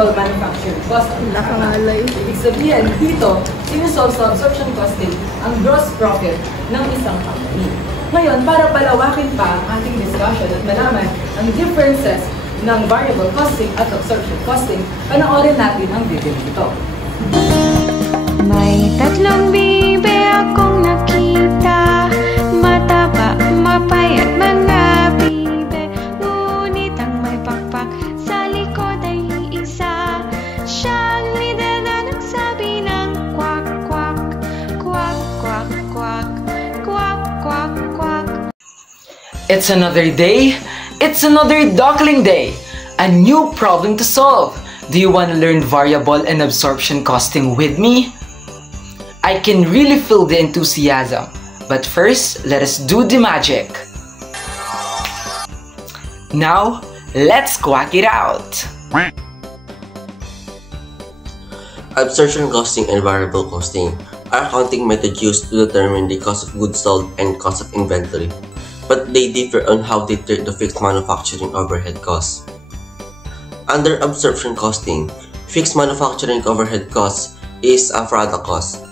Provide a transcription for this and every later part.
variable manufacturing cost. Ibig sabihin, dito, sinusolve sa absorption costing ang gross profit ng isang company. Ngayon, para palawakin pa ang ating discussion at malaman ang differences ng variable costing at absorption costing, panoorin natin ang video nito. May tatlong bibe akong nakita, mataba, mapayat mga bibe, ngunit ang may pakpak sa likod ay isa. Siyang lider na nagsabi ng kwak, kwak, kwak, kwak, kwak, kwak, kwak, kwak. It's another day. It's another Dokling day. A new problem to solve. Do you want to learn variable and absorption costing with me? I can really feel the enthusiasm. But first, let us do the magic. Now, let's quack it out. Absorption costing and variable costing are accounting methods used to determine the cost of goods sold and cost of inventory, but they differ on how they treat the fixed manufacturing overhead costs. Under absorption costing, fixed manufacturing overhead cost is a product cost,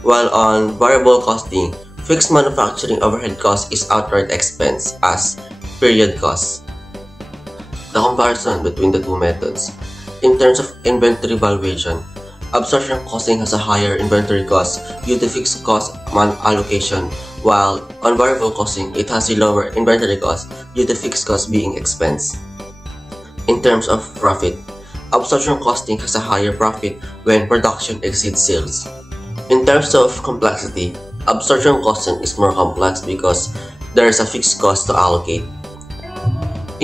while on variable costing, fixed manufacturing overhead cost is outright expense as period cost. The comparison between the two methods. In terms of inventory valuation, absorption costing has a higher inventory cost due to fixed cost allocation, while on variable costing, it has a lower inventory cost due to fixed cost being expense. In terms of profit, absorption costing has a higher profit when production exceeds sales. In terms of complexity, absorption costing is more complex because there is a fixed cost to allocate.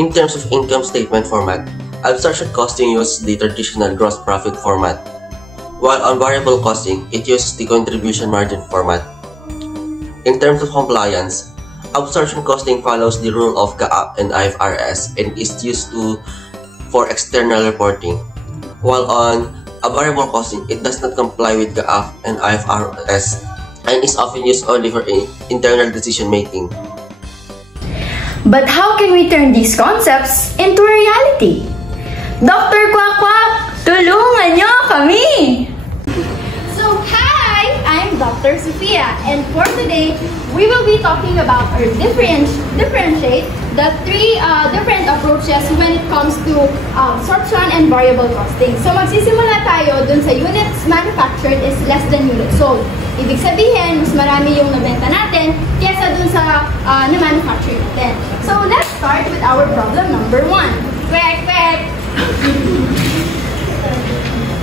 In terms of income statement format, absorption costing uses the traditional gross profit format, while on variable costing, it uses the contribution margin format. In terms of compliance, absorption costing follows the rule of GAAP and IFRS and is used for external reporting, while on a variable costing, it does not comply with GAAP and IFRS and is often used only for internal decision making. But how can we turn these concepts into reality? Dr. Quack Quack, tulungan niyo kami! So hi, I'm Dr. Sophia, and for today, we will be talking about or differentiate the three different approaches when it comes to absorption and variable costing. So magsisimula tayo dun sa units manufactured is less than units sold. Ibig sabihin, mas marami yung nabenta natin kesa dun sa na-manufacture natin. So let's start with our problem number 1. Quack, quack!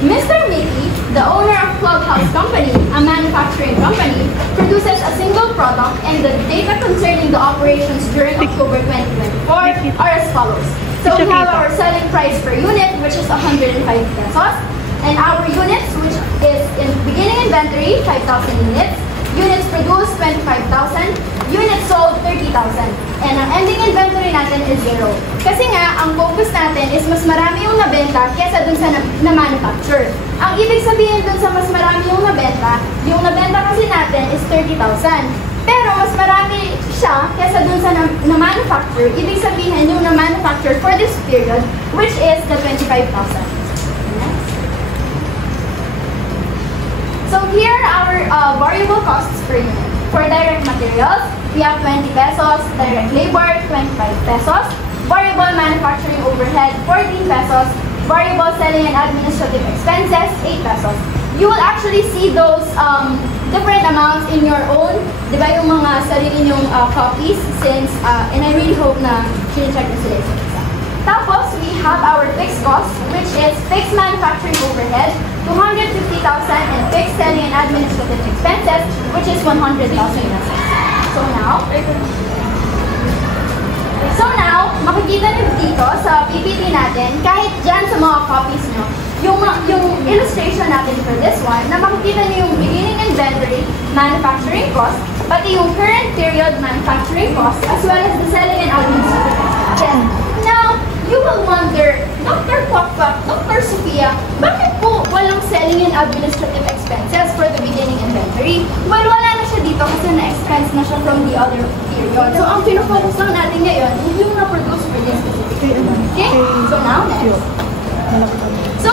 Mr. Mickey, the owner of Clubhouse Company, a manufacturing company, produces a single product, and the data concerning the operations during October 2024 are as follows. So we have our selling price per unit, which is 105 pesos, and our units, which is in beginning inventory, 5,000 units, units produced, 25,000, units sold, 30,000, and ang ending inventory natin is 0. Kasi nga, ang focus natin is mas marami yung nabenta kesa dun sa na-manufacture. Ang ibig sabihin dun sa mas marami yung nabenta kasi natin is 30,000. Pero mas marami siya kesa dun sa na-manufacture, ibig sabihin yung na-manufacture for this period, which is the 25,000. So here are our variable costs per unit. For direct materials, we have 20 pesos, direct labor, 25 pesos, variable manufacturing overhead, 14 pesos, variable selling and administrative expenses, 8 pesos. You will actually see those different amounts in your own, di ba yung mga sarili nyong copies, since, and I really hope na check na sila isa. Tapos, we have our fixed costs, which is fixed manufacturing overhead, 250,000, and fixed selling and administrative expenses, which is 100,000 pesos. So now, makikita niyo dito sa PPT natin, kahit dyan sa mga copies nyo, yung illustration natin for this one, na makikita niyo yung beginning inventory manufacturing cost, pati yung current period manufacturing cost, as well as the selling and administrative expenses. Now, you will wonder, Dr. Quack Quack, Dr. Sophia, bakit po walang selling and administrative expenses for the beginning inventory? Well, wala na siya dito kasi na-expense na siya from the other period. So, ang pinofocus lang natin ngayon is yung na-produce for this specific period. Okay? So now, next. So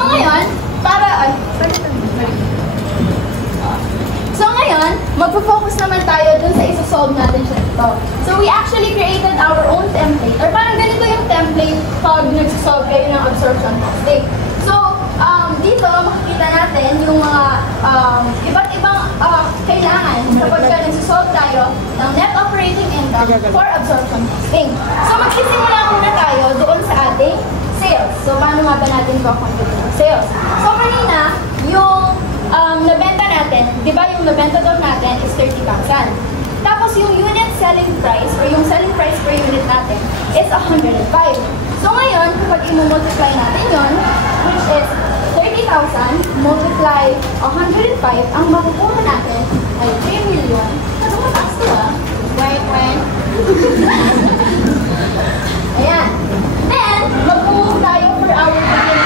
ngayon, magpo-focus naman tayo dun sa isa-solve natin siya ito. So we actually created our own template, or parang ganito yung template pag nagsisolve kayo ng absorption costing. So, dito makikita natin yung mga iba't ibang kailangan kapag nagsisolve tayo ng net operating income for absorption costing. So magsisimula muna tayo doon sa ating sales. So paano nga ba natin i-compute yung sales? So kanina, yung nabenta natin, di ba yung nabenta doon natin is 30,000. Tapos yung unit selling price or yung selling price per unit natin is 105. So ngayon, kapag i-multiply natin yun, which is 30,000 multiply 105, ang makukuha natin ay 3 million. Ano mataas to ba? When? Ayan. Then, mag-move tayo for our beginning.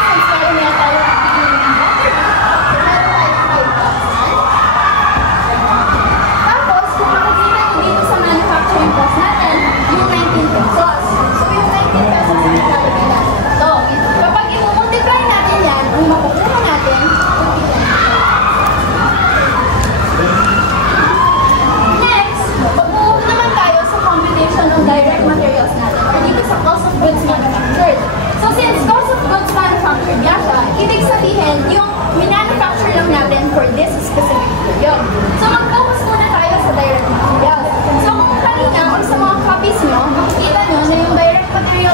Since meron nga tayo tapos, kung makikita nyo dito sa manufacturing cost natin, yung 19 pesos. So, yung 19 pesos ang ilalagay natin ito. Kapag i-multiply natin yan, ang makukuha natin, next, mag-move naman tayo sa computation ng direct materials natin or dito sa cost of goods manufactured. So, since cost of goods manufactured yan siya, ibig sabihin, yung minanufacture lang natin for this specific period. So, mag-focus muna tayo sa direct materials. So, kung kanina or sa mga copies nyo, makikita nyo na yung direct material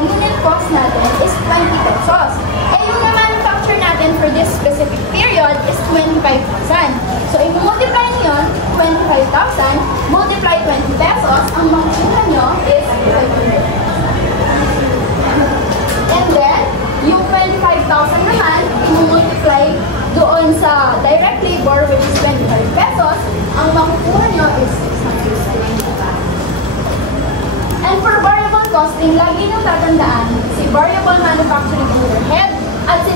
unit cost natin is 20 pesos. Eh, yung na-manufacture natin for this specific period is 25,000. So, i-multiply nyo yun, 25,000, multiply 20 pesos, ang makukuha nyo is 500. And then, yung 25,000 naman, i-multiply doon sa direct labor, which is 25 pesos, ang makukuha nyo is 675. And for variable costing, lagi nyo tatandaan si variable manufacturing overhead at si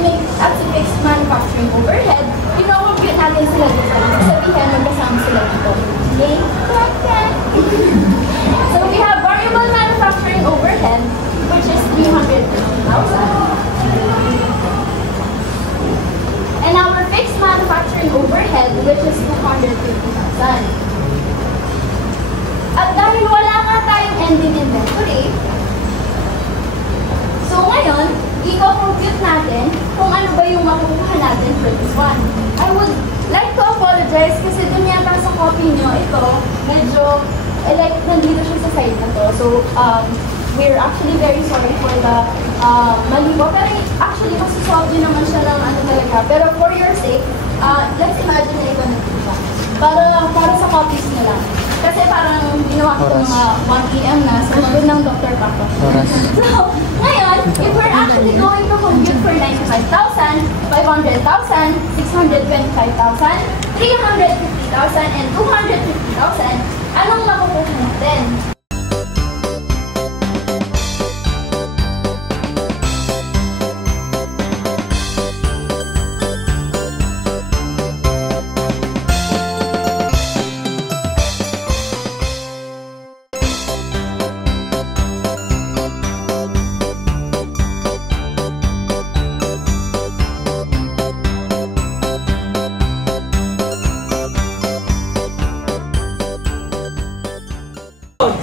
fixed manufacturing overhead, ino-compute natin sila dito. Sabihin, magkasama sila dito. Okay? So we have variable manufacturing overhead, which is 350,000. And our fixed manufacturing overhead, which is 250,000. At dahil wala nga tayong ending inventory, so ngayon, i-compute natin kung ano ba yung makukuha natin for this one. I would like to apologize kasi dun yata sa copy nyo, ito, medyo, like, nandito siya sa side na to. So, we're actually very sorry for the mali po. Pero actually, masusolve din naman siya ng ano talaga. Pero for your sake, let's imagine na ito na siya. Para sa copies nyo lang. Kasi parang ginawa ko mga 1 PM na sa mga ng Dr. Paco. So, ngayon, if we're actually going to compute for 95,000, 500,000, 625,000, 350,000, and 250,000, anong makukuha natin?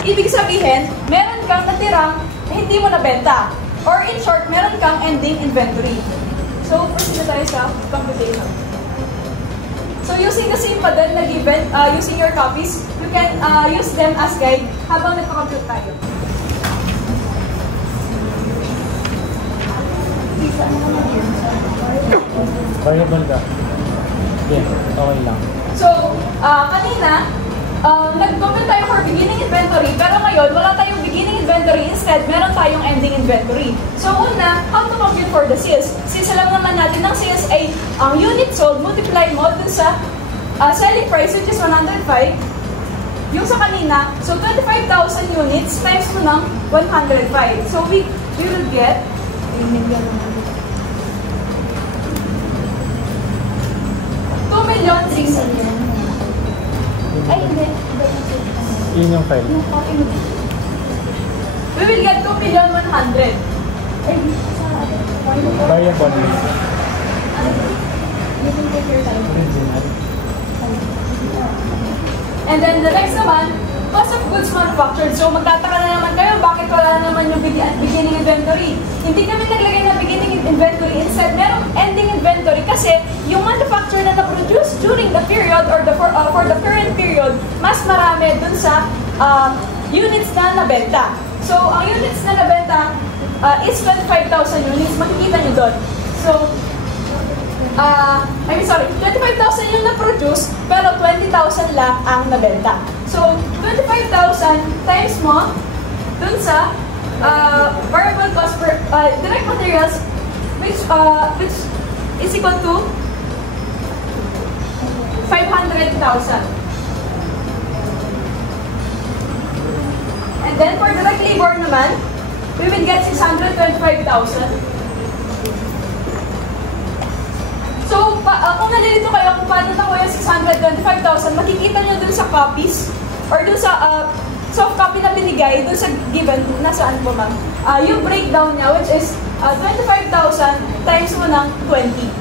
Ibig sabihin, meron kang natirang na hindi mo nabenta. Or in short, meron kang ending inventory. So, proceed na tayo sa computation. So, using the same model na given, using your copies, you can use them as guide habang nagpa-compute tayo. Variable ka. Yeah, okay lang. So, kanina, nag-compute tayo for beginning inventory, pero ngayon, wala tayong beginning inventory. Instead, meron tayong ending inventory. So, una, how to compute for the sales? Since alam naman natin ng sales ay ang unit sold, multiply mo dun sa selling price, which is 105. Yung sa kanina, so 25,000 units times mo ng 105. So, we will get 2,600,000. Ay, hindi. Yun yung file. We will get 2,100,000. Ay, Variable. And then the next naman, cost of goods manufactured. So magtataka na naman kayo, bakit wala naman yung beginning inventory? Hindi kami naglagay na beginning inventory. Instead, merong ending inventory kasi yung manufacture na na-produce during the period or for the current period, mas marami dun sa units na nabenta. So, ang units na nabenta is 25,000 units. Makikita nyo doon. So, 25,000 yung na-produce, pero 20,000 lang ang nabenta. So, 25,000 times mo dun sa variable cost per direct materials, which is equal to 500,000. And then, for direct labor naman, we will get 625,000. So, kung nalilito kayo kung paano nakuha yung 625,000, makikita nyo dun sa copies or dun sa soft copy na binigay dun sa given, nasaan po ma'am? Yung breakdown niya, which is 25,000 times mo ng 20.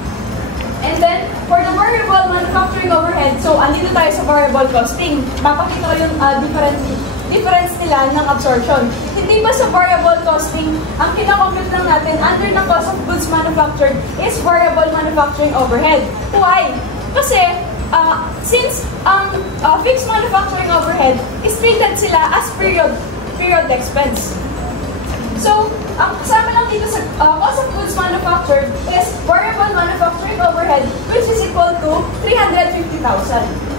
And then, for the variable manufacturing overhead, so andito tayo sa variable costing. Papakita ko yung difference nila ng absorption. Hindi ba sa variable costing, ang kinakompute lang natin under the cost of goods manufactured is variable manufacturing overhead. Why? Kasi, since ang fixed manufacturing overhead is treated sila as period expense. So, ang kasama lang dito sa cost of goods manufactured is variable manufacturing overhead, which is equal to 350,000.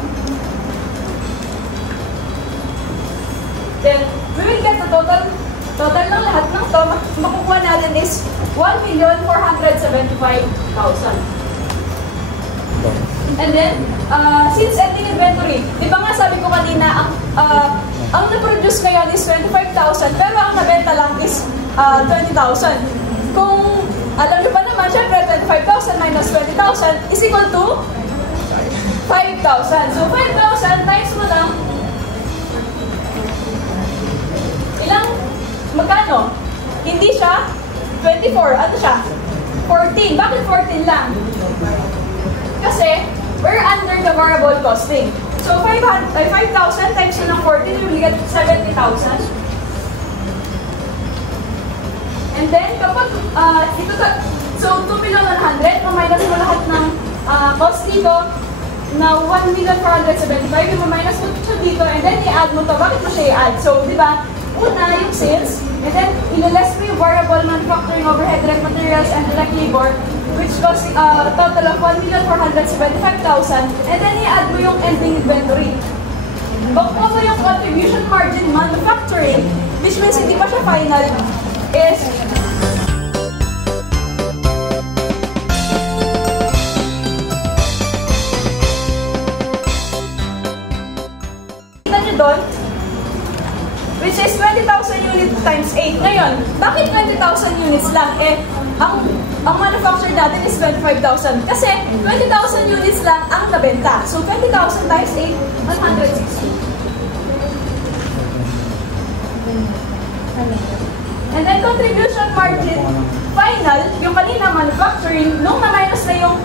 Then, we will get the total ng lahat ng to, makukuha natin is 1,475,000. And then, since ending inventory, di ba nga sabi ko kanina, ang na-produce ngayon is 25,000, pero ang nabenta lang is 20,000. Kung alam nyo pa naman, syempre 25,000 minus 20,000 is equal to 5,000. So, 5,000 times mo lang, magkano? Hindi siya 24. Ano siya? 14. Bakit 14 lang? Kasi, we're under the variable costing. So, 5,000 times yun ng 14, you will get 70,000. And then, kapag, so 2,100,000, minus mo lahat ng cost dito, na 1,475,000, yung minus mo dito, and then i-add mo to. Bakit mo siya i-add? So, di ba, una yung sales, and then ililess mo yung variable manufacturing overhead, direct materials, and direct labor, which cost a total of 1,475,000, and then i-add mo yung ending inventory. Bakuha mo yung contribution margin manufacturing, which means hindi pa siya final, is kita nyo doon, which is 20,000 units times 8. Ngayon, bakit 20,000 units lang? Ang manufacture natin is 25,000. Kasi 20,000 units lang ang nabenta. So, 20,000 times 8, 160. And then, contribution margin final, yung kanina manufacturing, nung na-minus na yung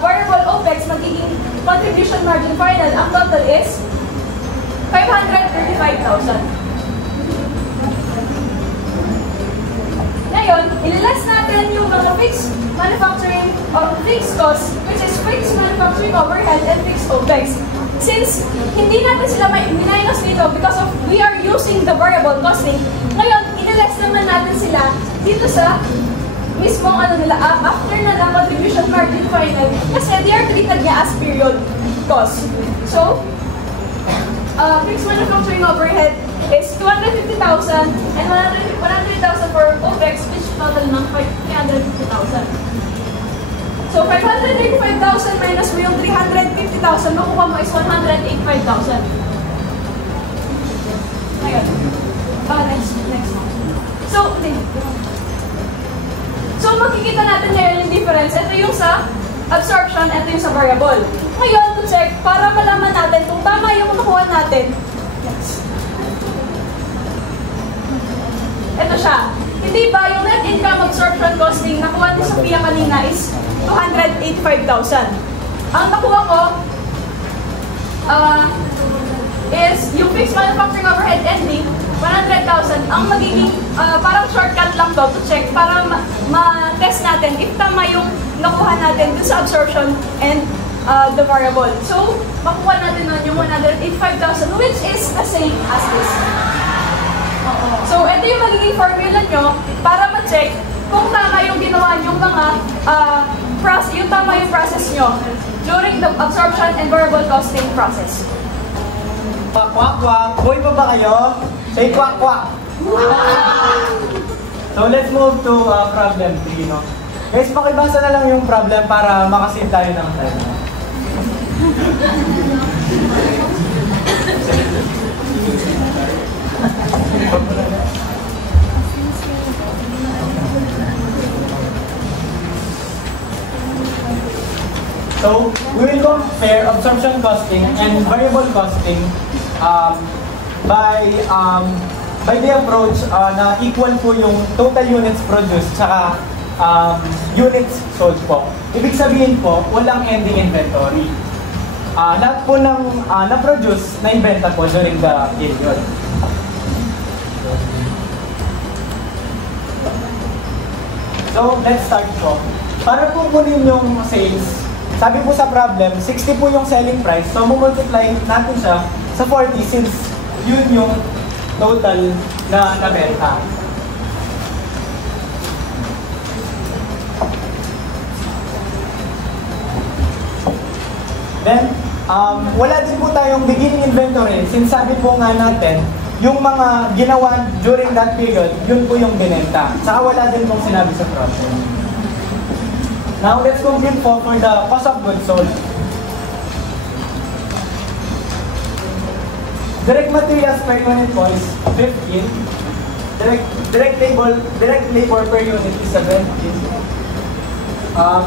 variable OPEX, magiging contribution margin final, ang total is 535,000. Ngayon, ililess natin yung mga fixed manufacturing or fixed costs, which is fixed manufacturing overhead and fixed OPEX. Since hindi natin sila minus dito because of we are using the variable costing, ngayon, ililess naman natin sila dito sa mismong nila, after na lang contribution margin final, kasi they are treated niya as period cost. So, fixed manufacturing overhead is 250,000 and 100,000 for OPEX, which total ng 350,000. So, 535,000 minus mo yung 350,000, makuha mo is 185,000. Ngayon. Next. So, makikita natin ngayon yung difference. Ito yung sa absorption, ito yung sa variable. Ngayon, to check, para malaman natin kung tama yung makuha natin. Yes. Ito siya. Hindi ba yung net income absorption costing nakuha ni Sophia kanina is 285,000. Ang nakuha ko is yung fixed manufacturing overhead ending 100,000. Ang magiging parang shortcut lang to to check para ma-test natin if tama yung nakuha natin dun sa absorption and the variable. So, makuha natin nun yung 185,000 which is the same as this. So, ito yung magiging formula nyo para ma-check kung tama yung ginawa yung mga yung tama yung process nyo during the absorption and variable costing process. Kwak, kwak, kwak. Buhay pa ba kayo? Say kwak, kwak. So, let's move to problem 3, no? Guys, pakibasa na lang yung problem para makasave tayo ng time. So, we will compare absorption costing and variable costing by the approach na equal po yung total units produced tsaka units sold po. Ibig sabihin po, walang ending inventory. Lahat po ng na-produce na ibenta po during the period. So, let's start po. Para po kunin yung sales, sabi po sa problem, 60 po yung selling price. So, multiply natin siya sa 40 since yun yung total na nabenta. Then, wala din po tayong beginning inventory since sabi po nga natin, yung mga ginawa during that period, yun po yung binenta. Saka wala din pong sinabi sa problem. Now, let's compute po for the cost of goods sold. Direct materials per unit po is 15. Direct labor per unit is 17.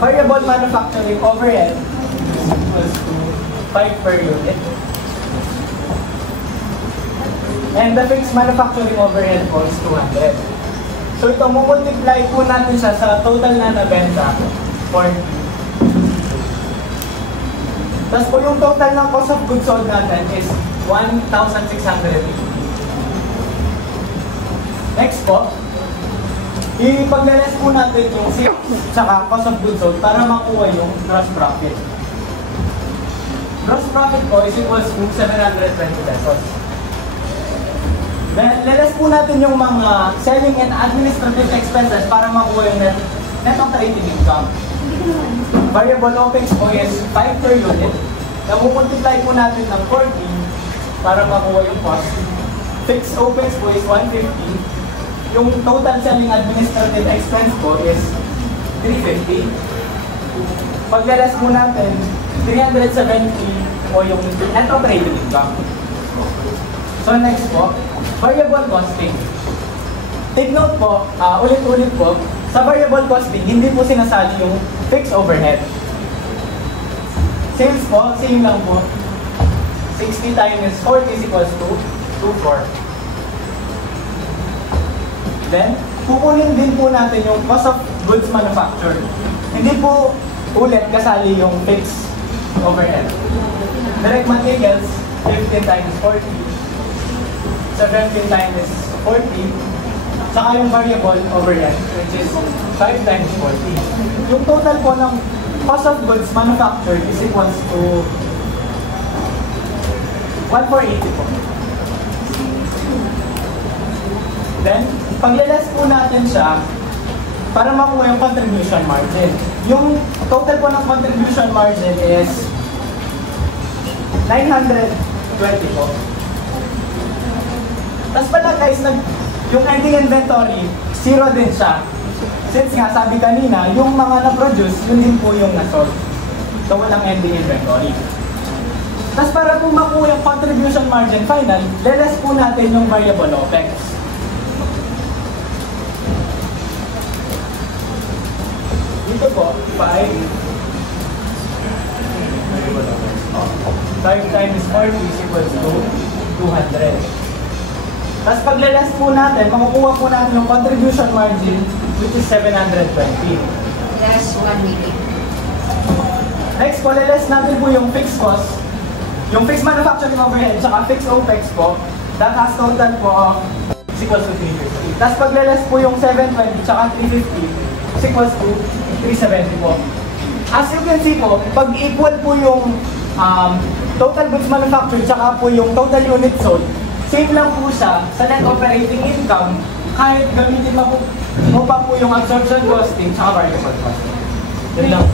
Variable manufacturing overhead is equals to 5 per unit. And the fixed manufacturing overhead po is 200. So ito, multiply po natin siya sa total na nabenta. 40. Tapos po yung total ng cost of goods sold natin is 1,680. Next po, ipaglalas po natin yung sales tsaka cost of goods sold para makuha yung gross profit. Gross profit po is equals to 720 pesos. Then, lalas po natin yung mga selling and administrative expenses para makuha yung net operating income. Variable OPEX po is 5 per unit. Napupultiply po natin ng 40 para makuha yung cost. Fixed OPEX po is 150. Yung total selling administrative expense po is 350. Paglalas po natin, 370 po yung net operating income. So next po, variable costing. Take note po, ulit-ulit po, sa variable costing, hindi po sinasali yung fixed overhead. Sales po, same lang po. 60 times 40 is equals to 24. Then, kukunin din po natin yung cost of goods manufactured. Hindi po ulit kasali yung fixed overhead. Direct materials, 15 times 40. 17 times 40. Saka yung variable overhead, which is 5 times 40. Yung total po ng cost of goods manufactured is equals to 1,480 po. Then, paglalas po natin siya para makuha yung contribution margin. Yung total po ng contribution margin is 920 po. Tapos pala guys, yung ending inventory, 0 din siya. Since nga, sabi kanina, yung mga na-produce, yun din po yung na-sold. So, walang ending inventory. Tapos para po makuha yung contribution margin final, lelas po natin yung variable OPEX. Dito po, 5 times 40 is equals to 200. Tapos pag-less po natin, makukuha po natin yung contribution margin, which is 720. Yes, 180. Next po, less natin po yung fixed cost, yung fixed manufacturing overhead, tsaka fixed OPEX po, that has total po of is equals to 350. Tapos pag-less po yung 720 tsaka 350 is equals to 370 po. As you can see po, pag equal po yung total goods manufactured tsaka po yung total units sold, same lang po siya sa net operating income kahit gamitin mo pa po yung absorption costing tsaka variable costing. Yun lang.